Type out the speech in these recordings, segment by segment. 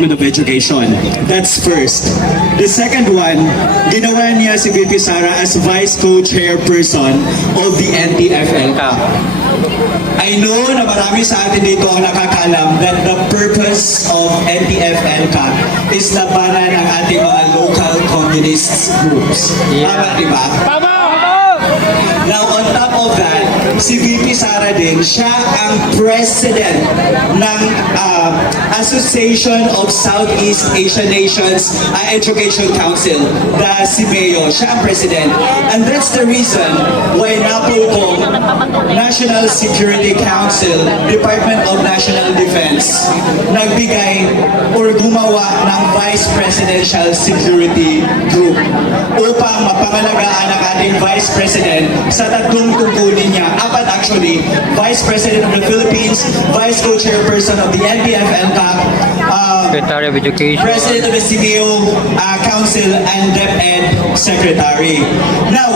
Department of Education. That's first. The second one, ginawa niya si VP Sara as Vice Co-Chairperson of the NTFL. I know na marami sa atin dito ang nakakaalam that the purpose of NTFL is labanan ang ating mga local communist groups. Tama, di ba? Now, on top of that, si VP Sara din, siya ang president ng Association of Southeast Asian Nations Education Council, the CIMEO. Siya ang president. And that's the reason why NAPOLCOM, National Security Council, Department of National Defense, nagbigay or gumawa ng Vice Presidential Security Group upang mapangalagaan ang ating Vice President sa tatlong tungkulin niya. Apat actually, Vice President of the Philippines, Vice Co-Chairperson of the NTFL-CAC, Secretary of Education, President of the CBO Council, and DepEd Secretary. Now,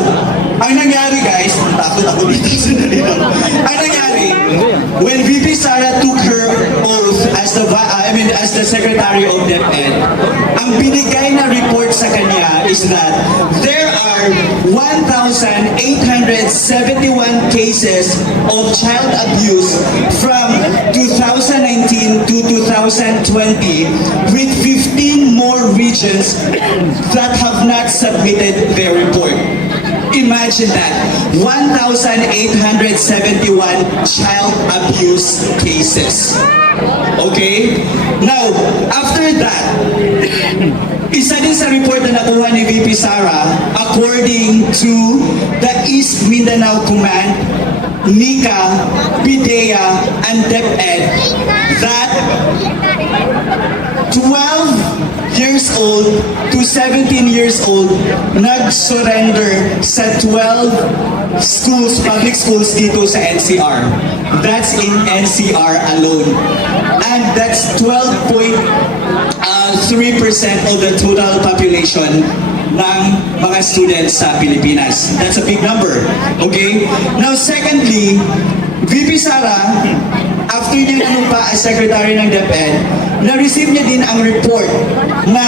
ang nangyari guys, takot ako dito sa nalito. Ang nangyari, when VP Sara took her oath as the Secretary of DepEd, ang binigay na report sa kanya is that there are 1,871 cases of child abuse from 2019 to 2020, with 15 more regions that have not submitted their report. Imagine that, 1,871 child abuse cases. Okay? Now, after that, isa din sa report na nakuha ni VP Sara, according to the East Mindanao Command, NICA, PIDEA, and DepEd, that 12 years old to 17 years old nag-surrender sa 12 schools, public schools dito sa NCR. That's in NCR alone. And that's 12.3% of the total population ng mga students sa Pilipinas. That's a big number. Okay? Now, secondly, VP Sara, after niya nanumpa as Secretary ng DepEd, na-receive niya din ang report na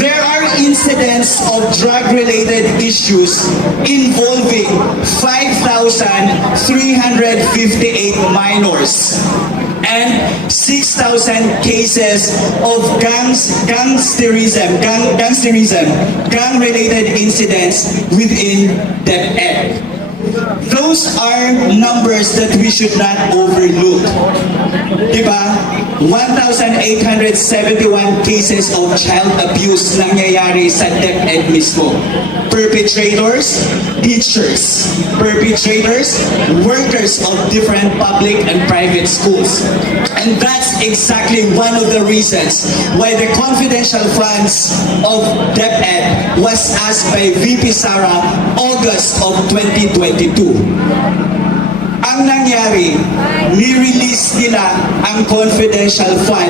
there are incidents of drug-related issues involving 5,358 minors and 6,000 cases of gang-related incidents within DepEd. Those are numbers that we should not overlook. Diba? 1,871 cases of child abuse nangyayari sa DepEd mismo. Perpetrators, teachers. Perpetrators, workers of different public and private schools. And that's exactly one of the reasons why the confidential funds of DepEd was asked by VP Sara August of 2022. Ang nangyari, ni-release nila ang confidential fund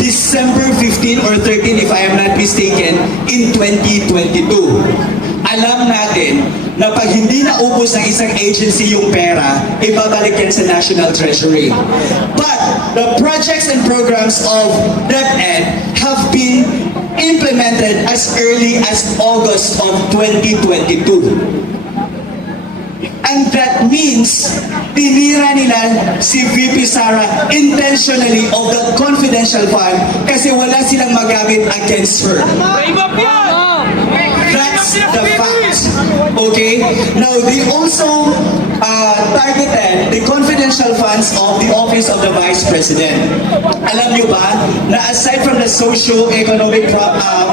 December 15 or 13 if I am not mistaken in 2022. Alam natin na pag hindi naubos ng isang agency yung pera, ibabalik yan sa National Treasury. But the projects and programs of DepEd have been implemented as early as August of 2022. And that means, tinira nila si VP Sara intentionally of the confidential fund kasi wala silang magamit against her. That's the fact. Okay? Now, they also targeted the confidential funds of the Office of the Vice President. Alam niyo ba na aside from the socio-economic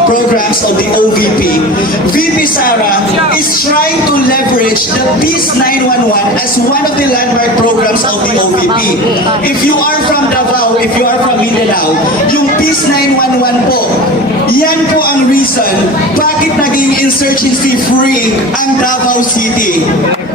programs of the OVP, VP Sara is trying to leverage the Peace 911 as one of the landmark programs of the OVP. If you are from Davao, if you are from Mindanao, yung Peace 911 po, yan po ang reason bakit naging insurgency free ang Davao City.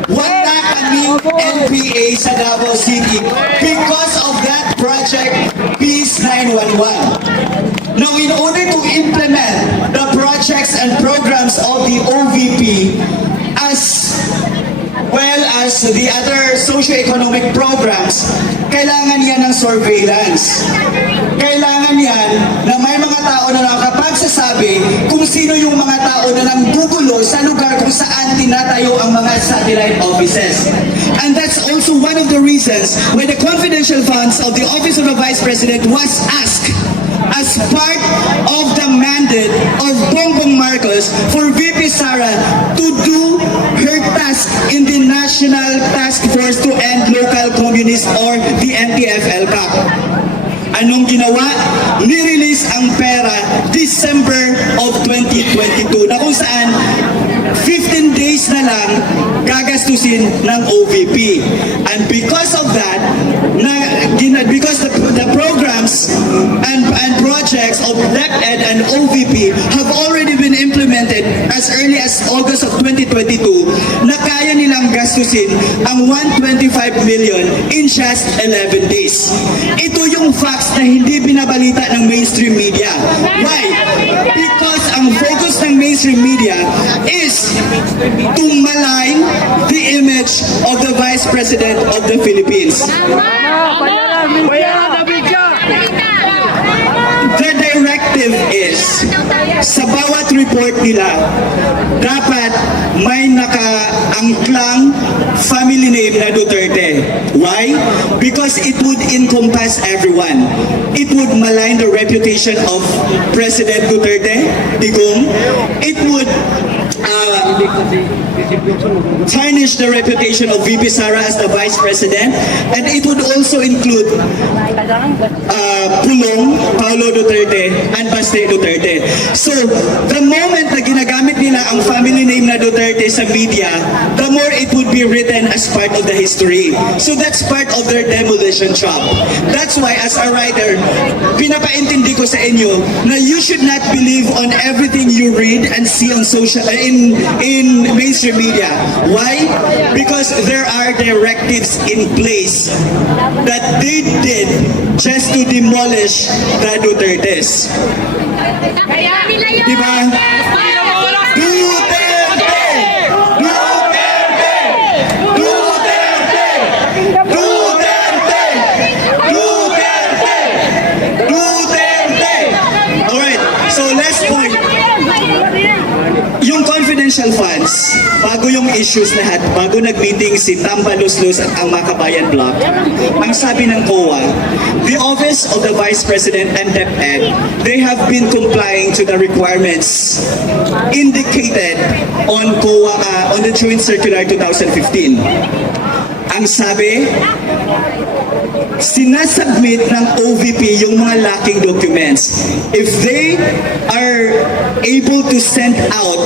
Wala kaming NPA sa Davao City because of that project, Peace 911. Now, in order to implement the projects and programs of the OVP as well as the other socio-economic programs, kailangan yan ng surveillance. Kailangan yan na may mga tao na nakakapagsasabi kung sino yung mga tao na nanggugulo sa lugar kung saan tinatayo ang mga satellite offices. And that's also one of the reasons why the confidential funds of the Office of the Vice President was asked as part of the mandate of Bongbong Marcos for VP Sara to do her task in the National Task Force to End Local Communists or the NTF-ELCAC. Anong ginawa? Nirelease ang pera December of 2022 na kung saan 15 days na lang gagastusin ng OVP. And because of that, because the programs and projects of DepEd and OVP have already been implemented as early as August of 2022, na kaya nilang gastusin ang 125 million in just 11 days. Ito yung facts na hindi binabalita ng mainstream media. Why? Because ang focus ng mainstream media is to malign the image of the Vice President of the Philippines. The directive is, sa bawat report nila, dapat may nakaangklang family name na Duterte. Why? Because it would encompass everyone. It would malign the reputation of President Duterte, Digong. It would tarnish the reputation of VP Sara as the Vice President, and it would also include Pulong, Paulo Duterte, and Baste Duterte. So, the moment na ginagamit nila ang family name na Duterte sa media, the more it would be written as part of the history. So that's part of their demolition job. That's why, as a writer, pinapaintindi ko sa inyo na you should not believe on everything you read and see on in mainstream media. Why? Because there are directives in place that they did just to demolish the Dutertes. Diba? Duterte! Duterte! Duterte! Duterte! Duterte! Duterte! Alright, so last point. Yung confidential funds, bago yung issues lahat, bago nag-meeting si Tamba Luslus at ang Makabayan Bloc, ang sabi ng COA, the Office of the Vice President and DepEd, they have been complying to the requirements indicated on COA, on the Joint Circular 2015. Ang sabi, sinasubmit ng OVP yung mga lacking documents. If they are able to send out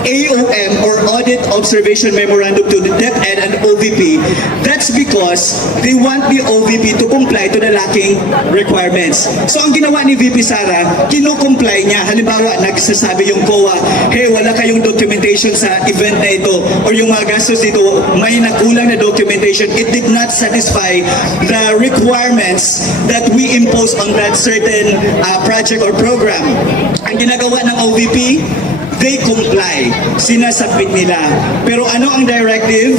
AOM or Audit Observation Memorandum to the DepEd and OVP, that's because they want the OVP to comply to the lacking requirements. So ang ginawa ni VP Sara, kino-comply niya. Halimbawa, nagsasabi yung COA, hey, wala kayong documentation sa event na ito or yung mga gastos dito, may nakulang na documentation. It did not satisfy the requirements that we impose on that certain project or program. Ang ginagawa ng OVP, they comply. Sinasubmit nila. Pero ano ang directive?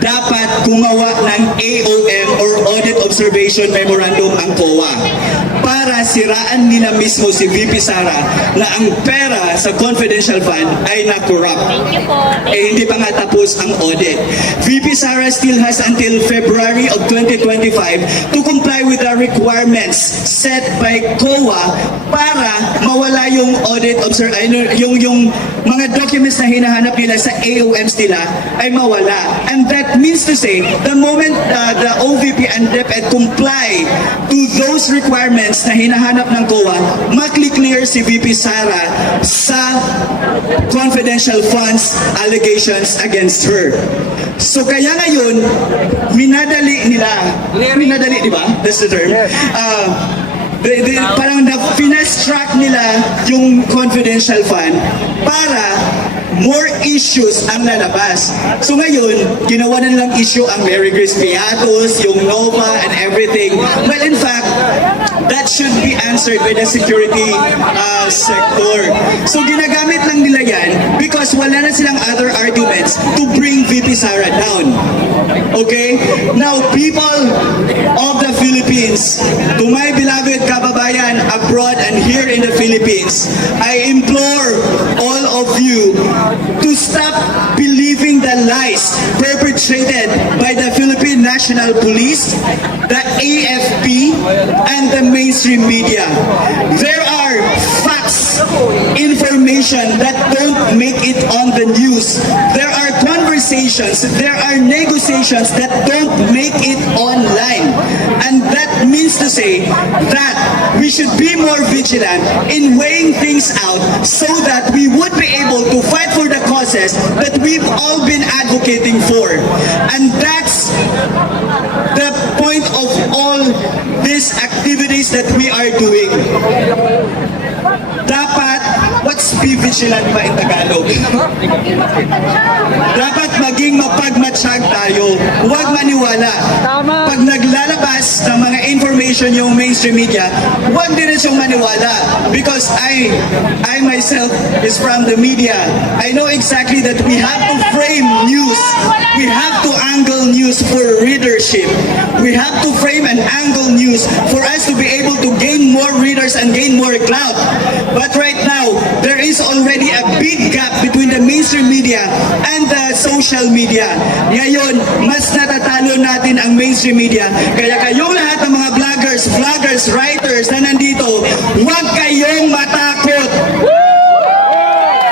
Dapat gumawa ng AOM or Audit Observation Memorandum ang COA para siraan nila mismo si VP Sara na ang pera sa confidential fund ay na-corrupt. Eh hindi pa nga tapos ang audit. VP Sara still has until February of 2025 to comply with the requirements set by COA para mawala yung audit yung mga documents na hinahanap nila sa AOMs nila ay mawala. And that means to say, the moment the OVP and DepEd comply to those requirements na hinahanap ng COA, makli-clear si VP Sara sa confidential funds allegations against her. So kaya ngayon, minadali, di ba? That's the term. Parang na finest track nila yung confidential fund para more issues ang lalabas. So ngayon, ginawa na nilang issue ang Mary Grace Piatos, yung Nova, and everything. Well, in fact, that should be answered by the security sector. So ginagamit lang nila yan because wala na silang other arguments to bring VP Sara down. Okay? Now, people of the Philippines, to my beloved kababayan abroad and here in the Philippines, I implore all of you to stop believing the lies perpetrated by the Philippine National Police, the AFP, and the mainstream media. There are facts, information that don't make it on the news. There are conversations, there are negotiations that don't make it online. And that means to say that we should be more vigilant in weighing things out so that we would be able to fight for the causes that we've all been advocating for. And that's the point of all these activities that we are doing. Dapat, what's be vigilant ba in Tagalog? Dapat maging mapagmatsyag tayo. Huwag maniwala. Pag naglalabas ng mga information yung mainstream media, huwag din siyang maniwala. Because I myself is from the media. I know exactly that we have to frame news. We have to angle news for readership. We have to frame and angle news for us to be able to gain more readers and gain more clout. But right now, there is already a big gap between the mainstream media and the social media. Ngayon, mas natatalo natin ang mainstream media. Kaya kayong lahat ng mga vloggers, writers na nandito, huwag kayong matakot.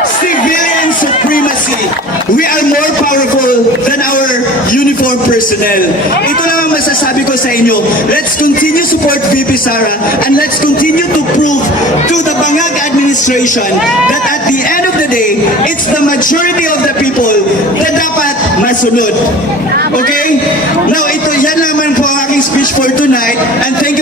Civilian supremacy. We are more powerful than our uniform personnel. Ito lang ang masasabi ko sa inyo. Let's continue support VP Sara and let's continue to prove to the Bangag administration that at the end of the day, it's the majority of the people na dapat masunod. Okay? Now, yan naman po ang aking speech for tonight and thank